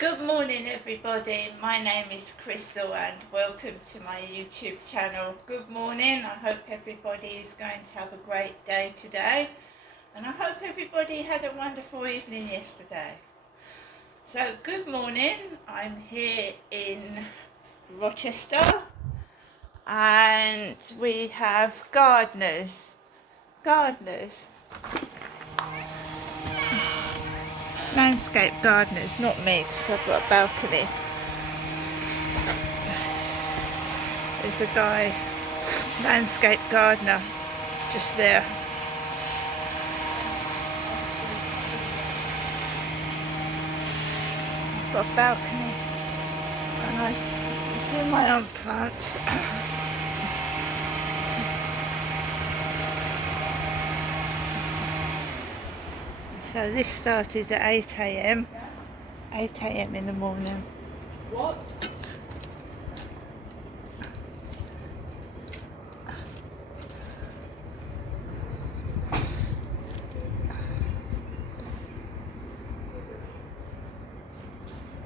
Good morning, everybody. My name is Crystal, and welcome to my YouTube channel. Good morning. I hope everybody is going to have a great day today, and I hope everybody had a wonderful evening yesterday. So, good morning. I'm here in Rochester, and we have gardeners. Landscape gardeners, not me, because I've got a balcony. There's a guy, landscape gardener, just there. I've got a balcony and I do my own plants. So this started at 8 a.m. 8 a.m. in the morning. What?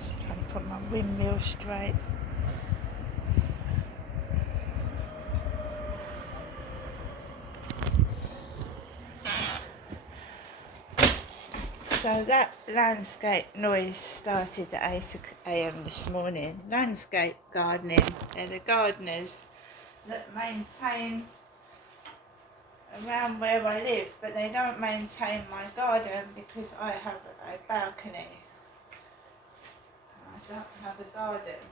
Just trying to put my windmill straight. So that landscape noise started at 8 a.m. this morning. Landscape gardening. They're the gardeners that maintain around where I live, but they don't maintain my garden because I have a balcony. I don't have a garden.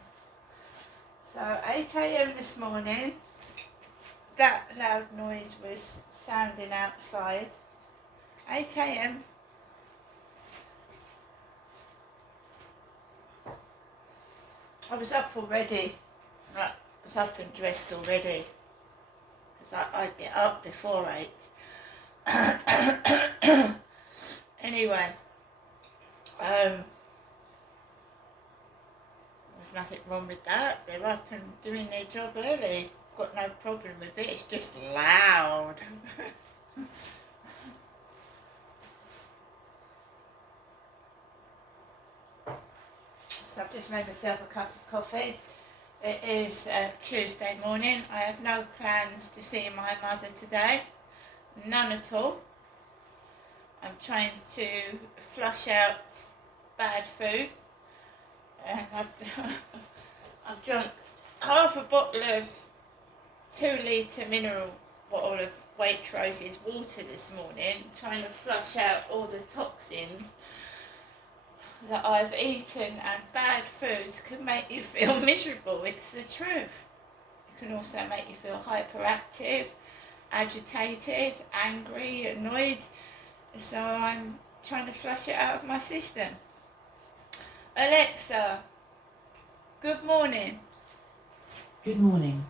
So 8 a.m. this morning, that loud noise was sounding outside. 8 a.m. I was up already. I was up and dressed already because I get up before 8. Anyway, there's nothing wrong with that. They're up and doing their job early. Got no problem with it. It's just loud. So I've just made myself a cup of coffee. It is Tuesday morning. I have no plans to see my mother today. None at all. I'm trying to flush out bad food. And I've drunk half a bottle of 2-litre mineral bottle of Waitrose's water this morning, trying to flush out all the toxins that I've eaten. And bad foods can make you feel miserable. It's the truth. It can also make you feel hyperactive, agitated, angry, annoyed. So I'm trying to flush it out of my system. Alexa, good morning. Good morning.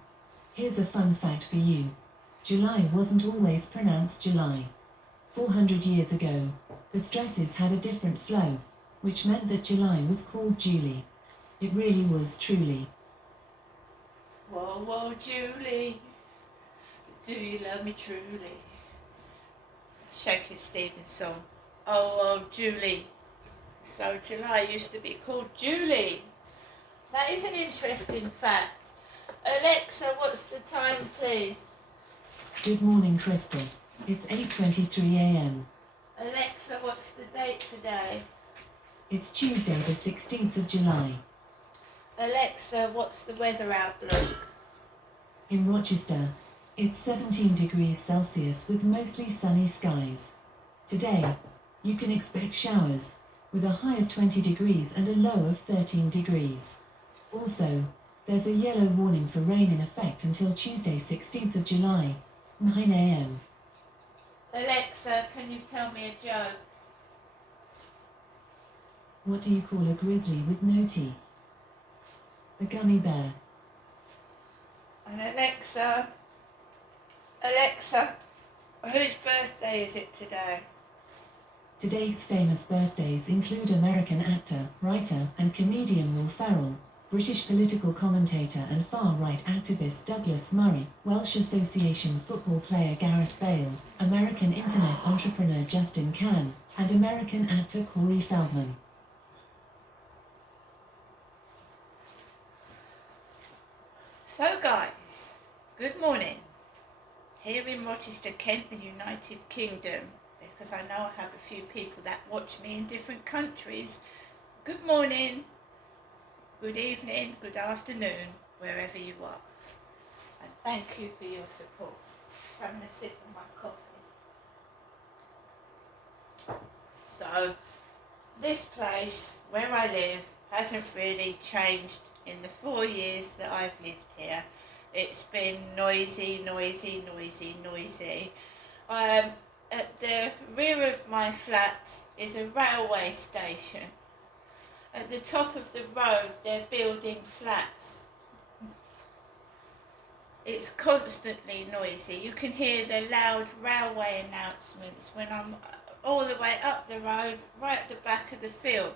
Here's a fun fact for you. July wasn't always pronounced July. 400 years ago, the stresses had a different flow, which meant that July was called Julie. It really was truly. Whoa, whoa, Julie, do you love me truly? Shaky Stevens song. Oh, oh, Julie. So July used to be called Julie. That is an interesting fact. Alexa, what's the time, please? Good morning, Crystal. It's 8:23 a.m. Alexa, what's the date today? It's Tuesday the 16th of July. Alexa, what's the weather outlook? In Rochester, it's 17 degrees Celsius with mostly sunny skies. Today, you can expect showers, with a high of 20 degrees and a low of 13 degrees. Also, there's a yellow warning for rain in effect until Tuesday 16th of July, 9 a.m. Alexa, can you tell me a joke? What do you call a grizzly with no teeth? A gummy bear. And Alexa, whose birthday is it today? Today's famous birthdays include American actor, writer, and comedian Will Ferrell, British political commentator and far-right activist Douglas Murray, Welsh Association football player Gareth Bale, American internet entrepreneur Justin Kan, and American actor Corey Feldman. So guys, good morning. Here in Rochester, Kent, the United Kingdom, because I know I have a few people that watch me in different countries. Good morning, good evening, good afternoon, wherever you are. And thank you for your support. So I'm going to sip on my coffee. So, this place where I live hasn't really changed in the 4 years that I've lived here. It's been noisy. At the rear of my flat is a railway station. At the top of the road they're building flats. It's constantly noisy. You can hear the loud railway announcements when I'm all the way up the road, right at the back of the field.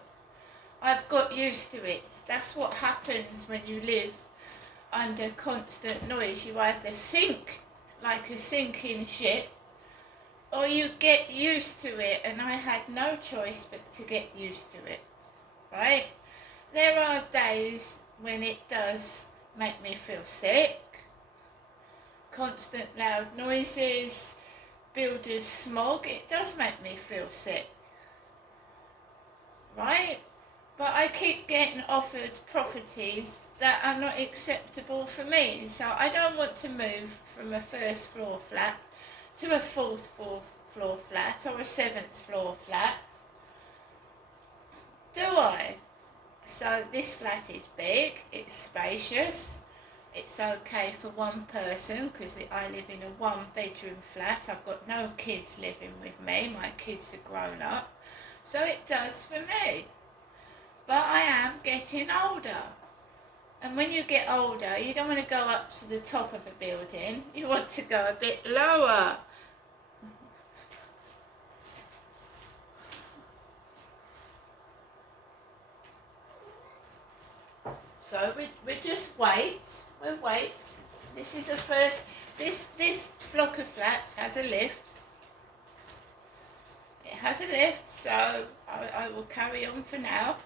I've got used to it. That's what happens when you live under constant noise. You either sink like a sinking ship, or you get used to it, and I had no choice but to get used to it, right? There are days when it does make me feel sick. Constant loud noises, builders' smog, it does make me feel sick, right? But I keep getting offered properties that are not acceptable for me. So I don't want to move from a first floor flat to a fourth floor flat or a seventh floor flat. Do I? So this flat is big, it's spacious, it's okay for one person because I live in a 1-bedroom flat. I've got no kids living with me, my kids are grown up. So it does for me. But I am getting older. And when you get older, you don't want to go up to the top of a building. You want to go a bit lower. So we just wait. We'll wait. This is the first. This block of flats has a lift. It has a lift, so I will carry on for now.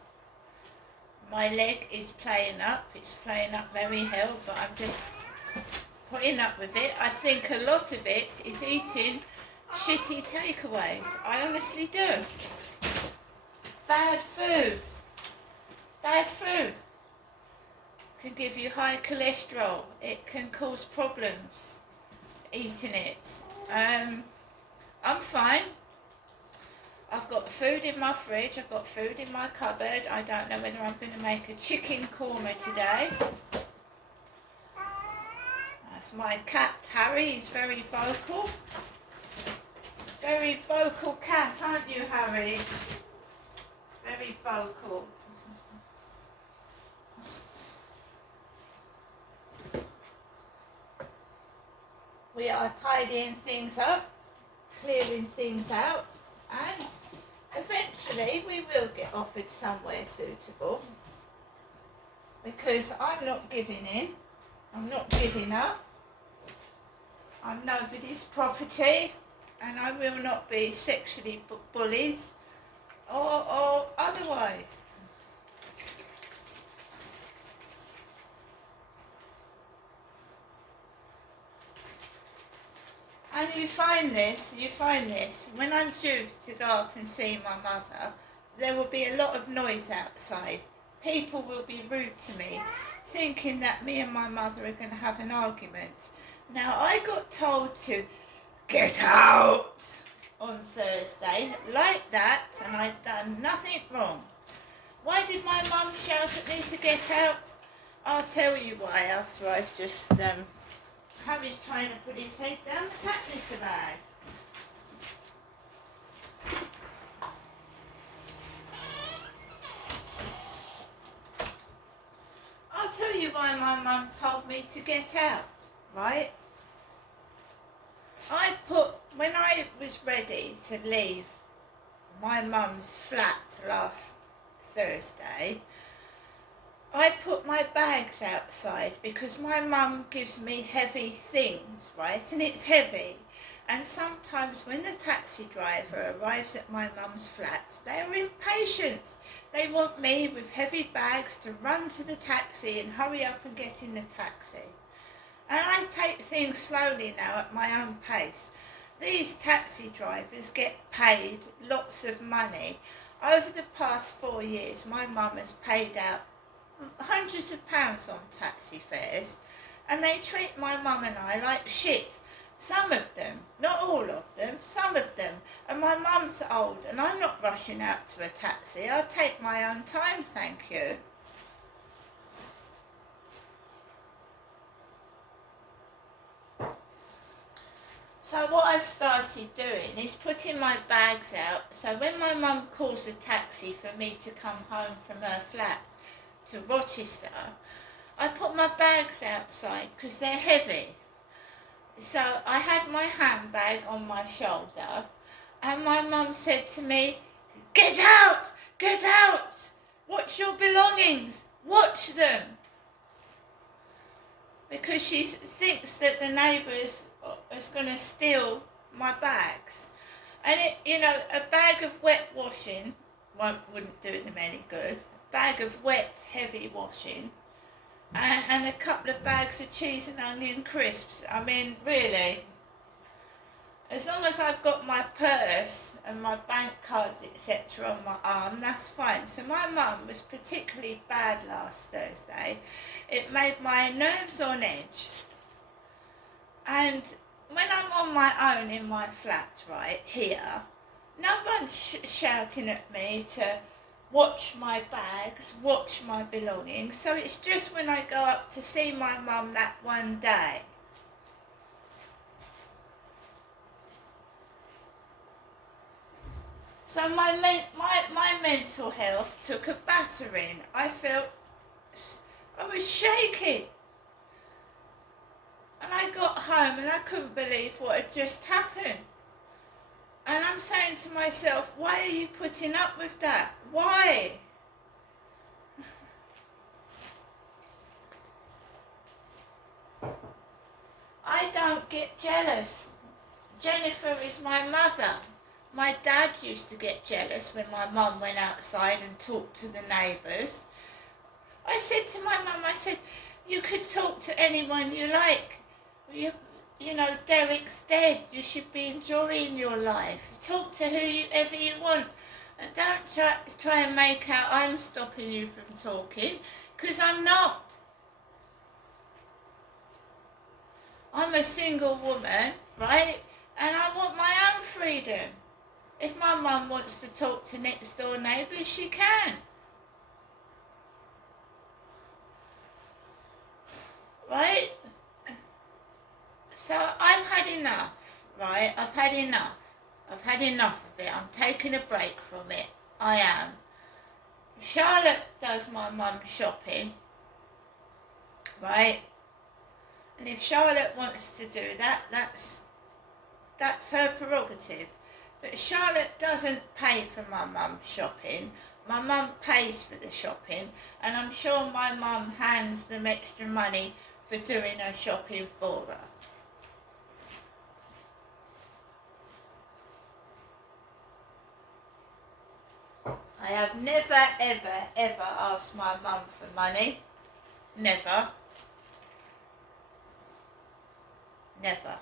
My leg is playing up. It's playing up very hell, but I'm just putting up with it. I think a lot of it is eating shitty takeaways. I honestly do. Bad food. Bad food can give you high cholesterol. It can cause problems eating it. I'm fine. I've got food in my fridge, I've got food in my cupboard. I don't know whether I'm going to make a chicken korma today. That's my cat, Harry. He's very vocal. Very vocal cat, aren't you, Harry? Very vocal. We are tidying things up, clearing things out, and eventually we will get offered somewhere suitable, because I'm not giving in, I'm not giving up, I'm nobody's property, and I will not be sexually bullied or otherwise. And you find this, when I'm due to go up and see my mother, there will be a lot of noise outside. People will be rude to me, thinking that me and my mother are going to have an argument. Now, I got told to get out on Thursday, like that, and I'd done nothing wrong. Why did my mum shout at me to get out? I'll tell you why after I've just... Harry's trying to put his head down the cat litter bag. I'll tell you why my mum told me to get out, right? When I was ready to leave my mum's flat last Thursday, I put my bags outside because my mum gives me heavy things, right? And it's heavy. And sometimes when the taxi driver arrives at my mum's flat, they are impatient. They want me with heavy bags to run to the taxi and hurry up and get in the taxi. And I take things slowly now at my own pace. These taxi drivers get paid lots of money. Over the past 4 years, my mum has paid out hundreds of pounds on taxi fares, and they treat my mum and I like shit. Some of them, not all of them, some of them. And my mum's old, and I'm not rushing out to a taxi. I'll take my own time, thank you. So what I've started doing is putting my bags out. So when my mum calls a taxi for me to come home from her flat to Rochester, I put my bags outside because they're heavy. So I had my handbag on my shoulder, and my mum said to me, "Get out! Get out! Watch your belongings! Watch them!" Because she thinks that the neighbours is going to steal my bags. And a bag of wet washing wouldn't do them any good. A bag of wet, heavy washing, and a couple of bags of cheese and onion crisps. I mean, really, as long as I've got my purse and my bank cards, etc. on my arm, that's fine. So my mum was particularly bad last Thursday. It made my nerves on edge. And when I'm on my own in my flat right here, no one's shouting at me to watch my bags, watch my belongings. So it's just when I go up to see my mum that one day. So my mental health took a battering. I was shaking. And I got home and I couldn't believe what had just happened. And I'm saying to myself, why are you putting up with that? Why? I don't get jealous. Jennifer is my mother. My dad used to get jealous when my mum went outside and talked to the neighbours. I said to my mum, I said, you could talk to anyone you like. You know, Derek's dead. You should be enjoying your life. Talk to whoever you want. And don't try and make out I'm stopping you from talking, because I'm not. I'm a single woman, right? And I want my own freedom. If my mum wants to talk to next door neighbours, she can. Right? So I've had enough, right? I've had enough. I've had enough of it. I'm taking a break from it. I am. Charlotte does my mum's shopping, right? And if Charlotte wants to do that, that's her prerogative. But Charlotte doesn't pay for my mum's shopping. My mum pays for the shopping, and I'm sure my mum hands them extra money for doing her shopping for her. I have never, ever, ever asked my mum for money. Never. Never.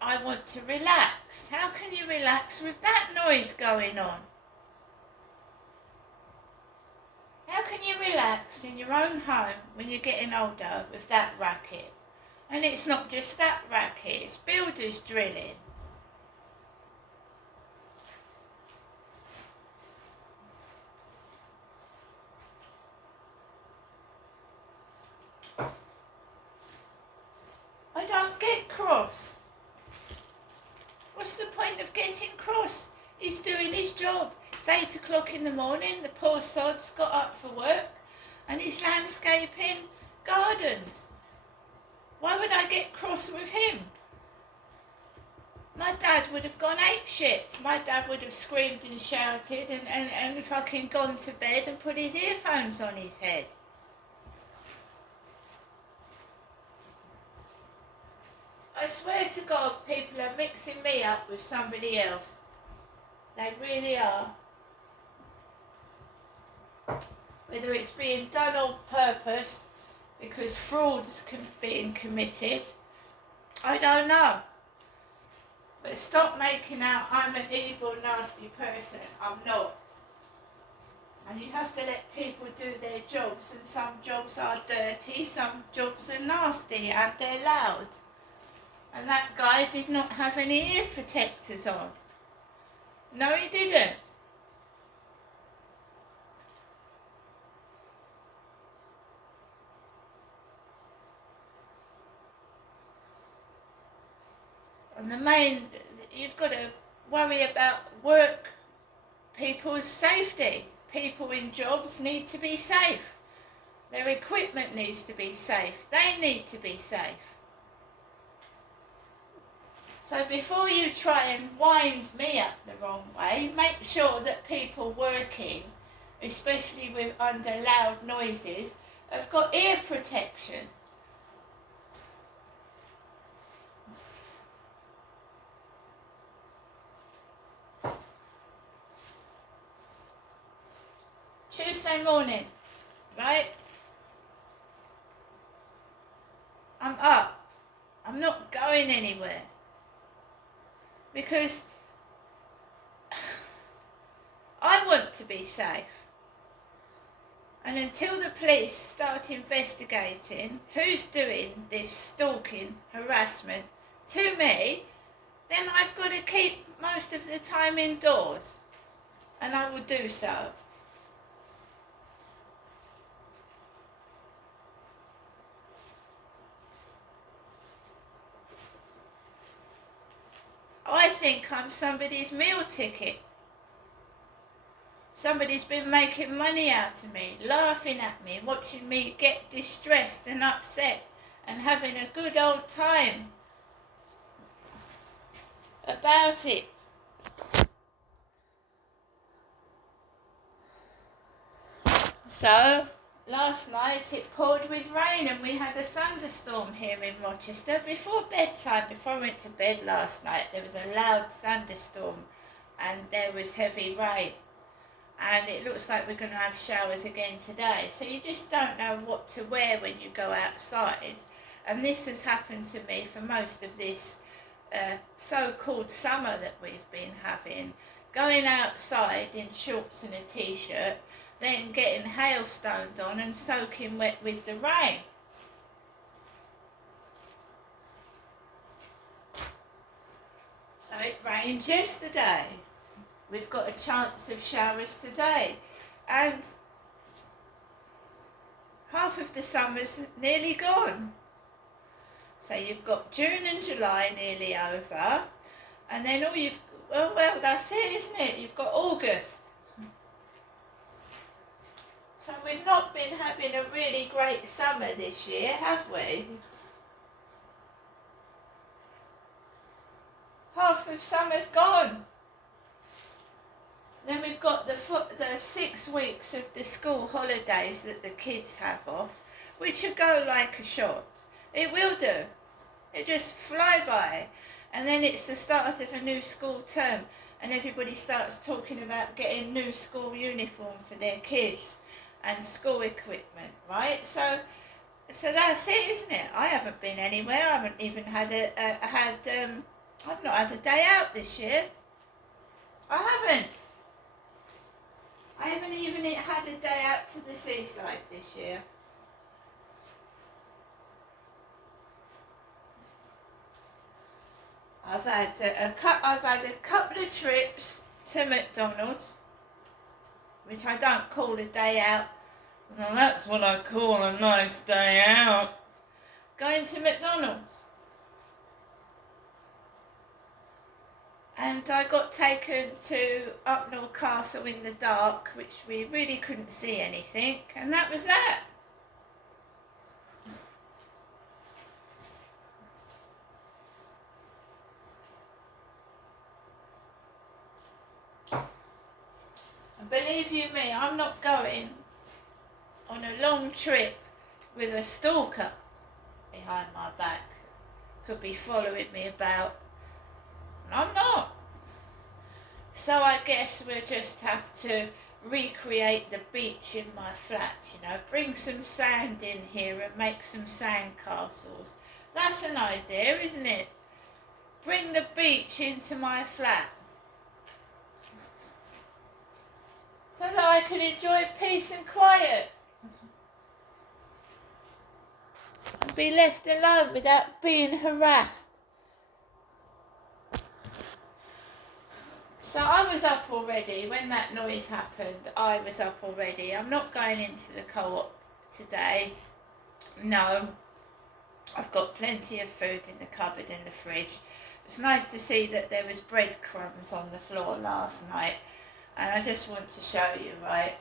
I want to relax. How can you relax with that noise going on? How can you relax in your own home when you're getting older with that racket? And it's not just that racket, it's builders drilling. I don't get cross. What's the point of getting cross? He's doing his job. It's 8 o'clock in the morning, the poor sod's got up for work, and he's landscaping gardens. Why would I get cross with him? My dad would have gone apeshit. My dad would have screamed and shouted and fucking gone to bed and put his earphones on his head. I swear to God, people are mixing me up with somebody else. They really are. Whether it's being done on purpose because fraud's being committed, I don't know. But stop making out I'm an evil, nasty person. I'm not. And you have to let people do their jobs, and some jobs are dirty, some jobs are nasty, and they're loud. And that guy did not have any ear protectors on. No, he didn't. And you've got to worry about work, people's safety. People in jobs need to be safe. Their equipment needs to be safe. They need to be safe. So before you try and wind me up the wrong way, make sure that people working, especially under loud noises, have got ear protection. Tuesday morning, right? I'm up. I'm not going anywhere. Because I want to be safe. And until the police start investigating who's doing this stalking, harassment to me, then I've got to keep most of the time indoors. And I will do so. I think I'm somebody's meal ticket. Somebody's been making money out of me, laughing at me, watching me get distressed and upset and having a good old time about it. So, last night it poured with rain and we had a thunderstorm here in Rochester. Before bedtime, before I went to bed last night, there was a loud thunderstorm and there was heavy rain. And it looks like we're going to have showers again today. So you just don't know what to wear when you go outside. And this has happened to me for most of this so-called summer that we've been having. Going outside in shorts and a t-shirt, then getting hailstoned on and soaking wet with the rain. So it rained yesterday. We've got a chance of showers today. And half of the summer's nearly gone. So you've got June and July nearly over. And then well, that's it, isn't it? You've got August. So we've not been having a really great summer this year, have we? Half of summer's gone. Then we've got the 6 weeks of the school holidays that the kids have off, which will go like a shot. It will do. It just fly by. And then it's the start of a new school term and everybody starts talking about getting new school uniform for their kids and school equipment, right? So that's it, isn't it? I haven't been anywhere. I haven't even I've not had a day out this year. I haven't even had a day out to the seaside this year. I've had a couple of trips to McDonald's, which I don't call a day out. Now that's what I call a nice day out. Going to McDonald's. And I got taken to Upnor Castle in the dark, which we really couldn't see anything, and that was that. And believe you me, I'm not going on a long trip with a stalker behind my back. Could be following me about. I'm not. So I guess we'll just have to recreate the beach in my flat, you know, bring some sand in here and make some sand castles. That's an idea, isn't it? Bring the beach into my flat so that I can enjoy peace and quiet and be left alone without being harassed. So I was up already when that noise happened. I was up already. I'm not going into the co-op today. No, I've got plenty of food in the cupboard in the fridge. It's nice to see that there was breadcrumbs on the floor last night, and I just want to show you, right?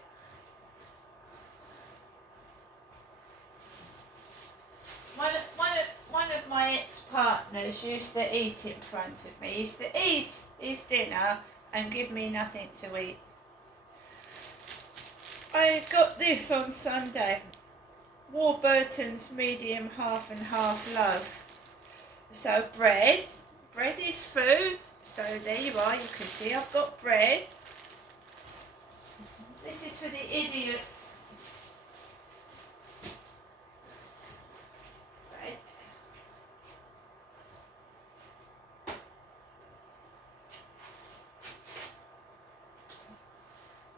One of my ex-partners used to eat in front of me. He used to eat his dinner and give me nothing to eat. I got this on Sunday. Warburton's medium half and half loaf. So bread is food. So there you are, you can see I've got bread. This is for the idiots. Right.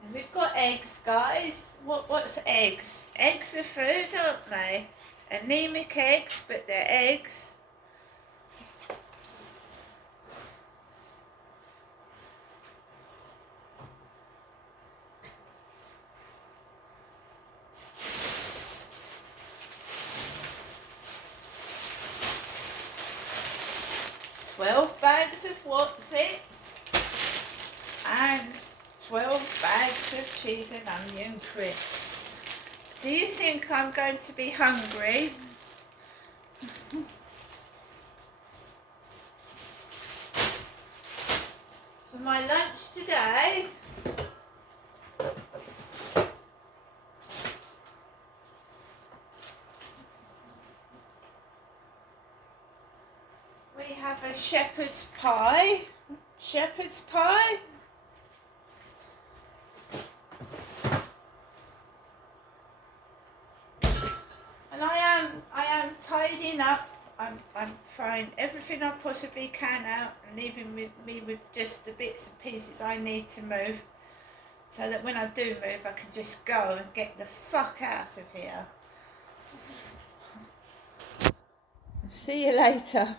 And we've got eggs, guys. What's eggs? Eggs are food, aren't they? Anemic eggs, but they're eggs. $12 bags of Wotsits and 12 bags of cheese and onion crisps. Do you think I'm going to be hungry? For my lunch today, we have a shepherd's pie. Shepherd's pie. And I am tidying up. I'm throwing everything I possibly can out and leaving me with just the bits and pieces I need to move, so that when I do move I can just go and get the fuck out of here. See you later.